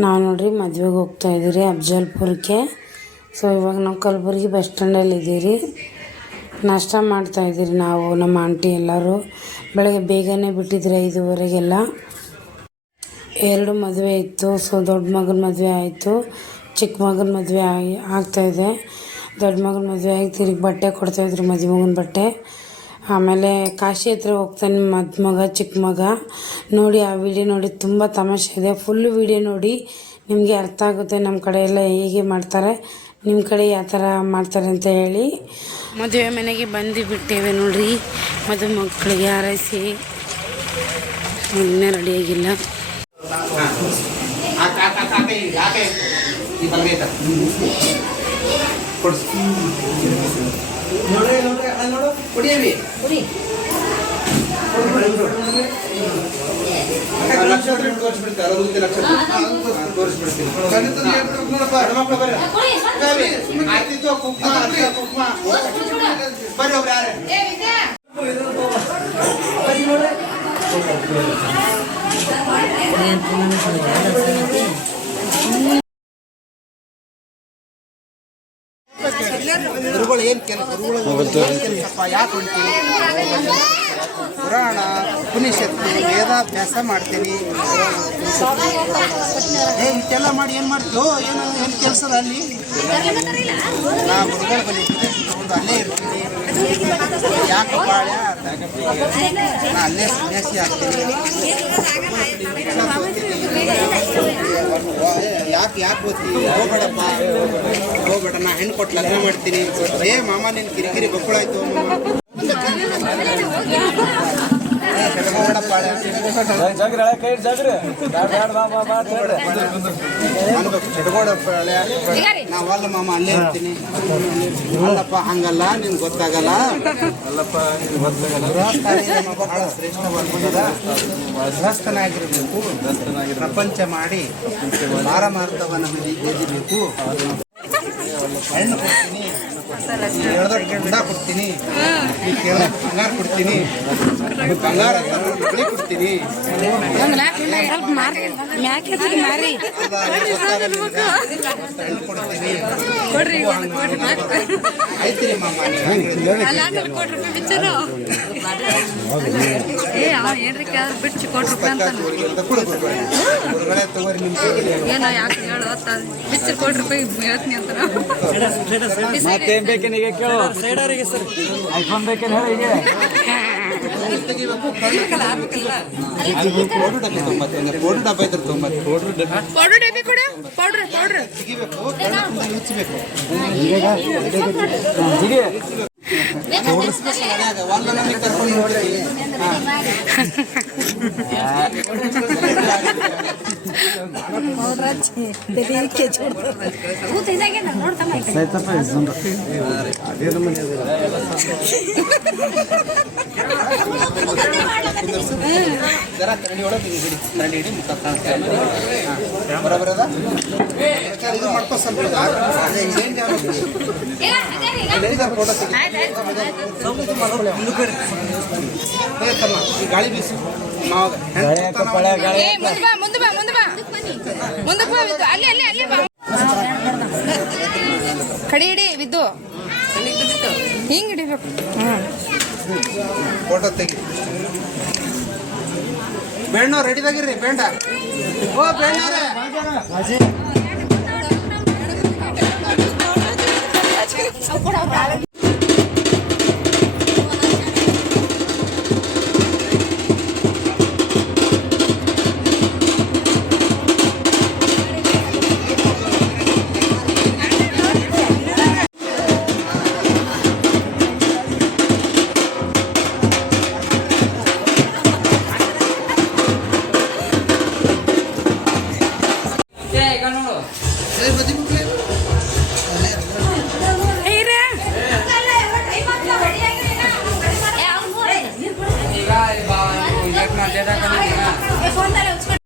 ನಾವು ನೋಡ್ರಿ ಮದುವೆಗೆ ಹೋಗ್ತಾ ಇದ್ದೀರಿ ಅಫ್ಜಲ್ಪುರಕ್ಕೆ. ಸೊ ಇವಾಗ ನಾವು ಕಲಬುರ್ಗಿ ಬಸ್ ಸ್ಟ್ಯಾಂಡಲ್ಲಿ ಇದ್ದೀರಿ. ನಾಷ್ಟ ಮಾಡ್ತಾ ಇದ್ದೀರಿ ನಾವು ನಮ್ಮ ಆಂಟಿ ಎಲ್ಲರೂ. ಬೆಳಗ್ಗೆ ಬೇಗನೆ ಬಿಟ್ಟಿದ್ರೆ 5:30ಗೆಲ್ಲ. 2 ಮದುವೆ ಇತ್ತು. ಸೊ ದೊಡ್ಡ ಮಗನ ಮದುವೆ ಆಯಿತು, ಚಿಕ್ಕ ಮಗನ ಮದುವೆ ಆಗ್ತಾಯಿದೆ. ದೊಡ್ಡ ಮಗನ ಮದುವೆ ಆಗಿ ತಿರುಗಿ ಬಟ್ಟೆ ಕೊಡ್ತಾಯಿದ್ರು, ಮದುವೆ ಮಗನ ಬಟ್ಟೆ. ಆಮೇಲೆ ಕಾಶಿ ಹತ್ರ ಹೋಗ್ತಾನೆ ಮಗ ಚಿಕ್ಕ ಮಗ. ನೋಡಿ ಆ ವಿಡಿಯೋ ನೋಡಿ, ತುಂಬ ತಮಾಷೆ ಇದೆ. ಫುಲ್ಲು ವಿಡಿಯೋ ನೋಡಿ, ನಿಮಗೆ ಅರ್ಥ ಆಗುತ್ತೆ ನಮ್ಮ ಕಡೆ ಎಲ್ಲ ಹೇಗೆ ಮಾಡ್ತಾರೆ, ನಿಮ್ಮ ಕಡೆ ಯಾವ ಥರ ಮಾಡ್ತಾರೆ ಅಂತ ಹೇಳಿ. ಮದುವೆ ಮನೆಗೆ ಬಂದು ಬಿಟ್ಟೇವೆ ನೋಡ್ರಿ. ಮದುವೆ ಮಕ್ಕಳಿಗೆ ಹಾರೈಸಿ ಇನ್ನೂ ರೆಡಿಯಾಗಿಲ್ಲ. ಗುರುಗಳು ಏನು ಯಾಕೆ ಹೊಂಟೀನಿ, ಪುರಾಣ ಪುಣ್ಯಶಕ್ತಿ ವೇದಾಭ್ಯಾಸ ಮಾಡ್ತೀನಿ. ಇಷ್ಟೆಲ್ಲ ಮಾಡಿ ಏನು ಮಾಡ್ತೀವೋ ಏನು ಕೆಲಸದ ಅಲ್ಲಿ ನಾ ಗುರುಗಳ ಬಂದಿದ್ದೀನಿ, ಒಂದು ಅಲ್ಲೇ ಇರ್ತೀನಿ. ಯಾಕೆ ಬಾಳ್ಯ ನಾ ಅಲ್ಲೇ ಸನ್ಯಾಸಿ ಆಗ್ತೀನಿ. ಯಾಕೆ ಓದ್ತೀನಿ, ಹೋಗ್ಬೇಡ ನಾ ಹೆಣ್ಣು ಕೊಟ್ಟು ಲಗ್ನ ಮಾಡ್ತೀನಿ. ಮಾಮ ನೀನು ಕಿರಿಕಿರಿ ಬಕ್ಕಳಾಯ್ತು ನಾವಲ್ಲ ಮಾಮ ಅಲ್ಲೇ ಇರ್ತೀನಿ. ಅಲ್ಲಪ್ಪ ಹಂಗಲ್ಲ, ನಿನ್ಗೆ ಗೊತ್ತಾಗಲ್ಲ. ಬಹಳ ಶ್ರೇಷ್ಠವಾದ ಗೃಹಸ್ಥನಾಗಿರಬೇಕು, ಪ್ರಪಂಚ ಮಾಡಿ ಪಾರಮಾರ್ಥವನ್ನು ಗೆದಿಬೇಕು. ಹೆಣ್ಣು ಕೊಡ್ತೀನಿ, ಗುಂಡ ಕೊಡ್ತೀನಿ, ಬಂಗಾರ ಕೊಡ್ತೀನಿ, ಬಂಗಾರ ಬಳಿ ಕೊಡ್ತೀನಿ. ಆಯ್ತಿರಿ ಮಾಮ ತಗೋರಿ ಮತ್ತೇನ್ ಬೇಕೇನು ಈಗ ಕೇಳೋ ಐಫೋನ್ ಬೇಕೇನು ಹೇಳಿ. ಈಗ ಪೌಡರ್ ಡಬ್ಬ ಇದ್ರೆ ಕರ್ಕೊಂಡು ನೋಡ್ರಿ. ಜರ ಕರಡಿ ಒಳಗೆ ಕರಡಿ ಹಿಡಿ, ಮುಖ ಬರೋಬರದ ಇದು ಮಾಡ್ಕೋ ಸ್ವಲ್ಪ ಫೋಟೋ ಈ ಗಾಳಿ ಬೀಸಿ ಕಡಿ ಹಿಡಿ ಬಿದ್ದು ಹಿಂಗ್ ಹಿಡಿಬೇಕು. ಫೋಟೋ ತೆಗಿ. ಬೇಡ ರೆಡಿದಾಗಿರ್ರಿ. ಬೇಡ ಓ ಬೇಡ ಬದಿ